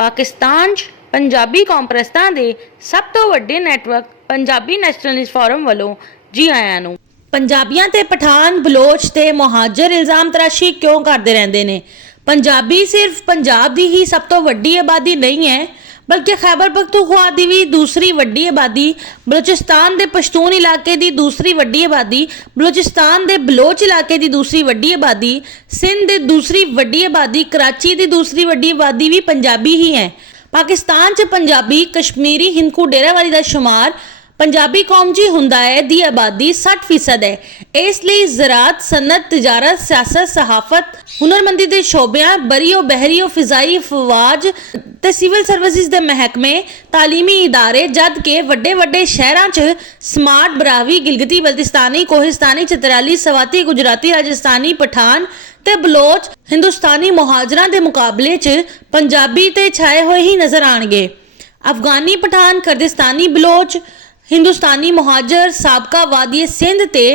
पाकिस्तान 'ਚ पंजाबी कॉम्प्रैसां दे सब तो वड्डे नैटवर्क पंजाबी नैशनलिस्ट फोरम वालों जी आयां नूं। पंजाबियां ते पठान बलोच ते मुहाजर इल्ज़ाम तराशी क्यों करते रहंदे ने? पंजाबी सिर्फ पंजाब दी ही सब तो वड्डी आबादी नहीं है, बल्कि खैबर पख्तूनख्वा दी भी दूसरी वड्डी आबादी, बलोचिस्तान दे पश्तून इलाके दी दूसरी वड्डी आबादी, बलोचिस्तान दे बलोच इलाके दी दूसरी वड्डी आबादी, सिंध दे दूसरी वड्डी आबादी, कराची दी दूसरी वड्डी आबादी भी पंजाबी ही है। पाकिस्तान च पंजाबी, कश्मीरी, हिंदकू, डेरावाली का शुमार पंजाबी कौम जी हुंदा है दी आबादी 60% है। इसलिए ज़राअत, सनत, तिजारत, सियासत, सहाफत, हुनरमंदी के शोबियां, बरीओ बहरीओ, फिजाई फवाज ते सिविल सर्विसिज के महकमे, तालीमी इदारे, जद के वड्डे वड्डे शहरां च स्मार्ट, बरावी, गिलगिती बल्तिस्तानी, कोहिस्तानी, चित्राली, सवाती, गुजराती, राजस्थानी, पठान ते बलोच हिंदुस्तानी मुहाजरां दे मुकाबले च पंजाबी ते छाए हुए ही नज़र आएंगे। अफगानी पठान, कुर्दिस्तानी बलोच, हिंदुस्तानी मुहाजर साबका वादी सिंध ते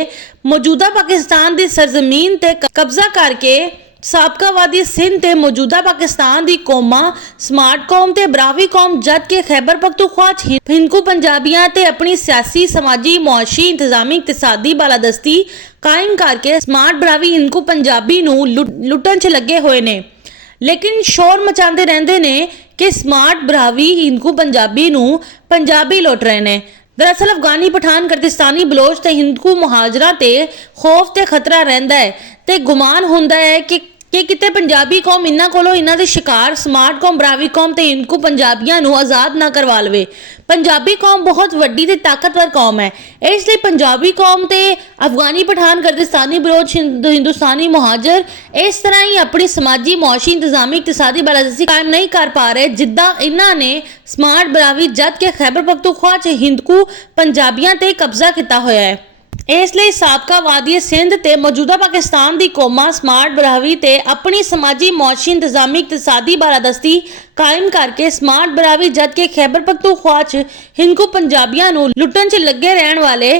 मौजूदा पाकिस्तान की सरजमीन ते कब्जा करके साबका वादी सिंध ते मौजूदा पाकिस्तान की कौमां स्मार्ट कौम ते बरावी कौम, जद के खैबर पख्तूनख्वा हिंदकू पंजाबियां ते अपनी सियासी, समाजी, मुआशी, इंतजामी, इकतसादी बालादस्ती कायम करके स्मार्ट बरावी हिंदकू पंजाबी नूं लुटन च लगे हुए ने, लेकिन शोर मचाते रहते ने कि स्मार्ट बरावी हिंदकू पंजाबी नूं पंजाबी लुट रहे ने। दरअसल अफगानी पठान, कुर्दिस्तानी बलोच ते हिंदकू मुहाजरा ते खौफ ते खतरा रहिंदा है ते गुमान हुंदा है कि किते पंजाबी कौम इन्हां कोलों इन्हां दे शिकार स्मार्ट कौम, बरावी कौम ते हिंदकू पंजाबियां नूं आज़ाद ना करवा लवे। पंजाबी कौम बहुत वड्डी ते ताकतवर कौम है, इसलिए पंजाबी कौम ते अफगानी पठान, कुर्दिस्तानी बलोच, हिंदुस्तानी मुहाजर इस तरह ही अपनी समाजी, मुआशी, इंतजामी, इकतसादी बालादस्ती कायम नहीं कर पा रहे जिद्दां इन्हां ने स्मार्ट बरावी, जद के खैबर पख्तूनख्वा च हिंदकू पंजाबियां ते कब्जा किया होया है। इसलिए साबका वादी सिंध ते मौजूदा पाकिस्तान की कौमां स्मार्ट बरावी ते अपनी समाजी, मुआशी, इंतजामी, इकतसादी बालादस्ती कायम करके स्मार्ट बरावी, जद के खैबर पख्तूनख्वा च हिंदकू पंजाबियां नूं लुटन च लगे रहने वाले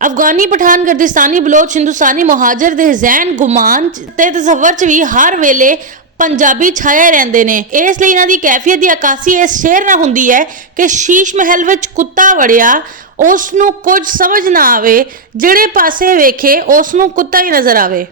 अफगानी पठान, कुर्दिस्तानी बलोच, हिंदुस्तानी मुहाजर दे ज़हन, गुमान ते तसव्वुर च भी हर वेले पंजाबी छाए रहंदे ने। इसलिए इन्हां दी कैफियत की अक्कासी इस शेर नाल हुंदी है कि शीश महल विच कुत्ता वड़िया, उस नूं कुछ समझ ना आवे, जिहड़े पासे वेखे उस नूं कुत्ता ही नजर आवे।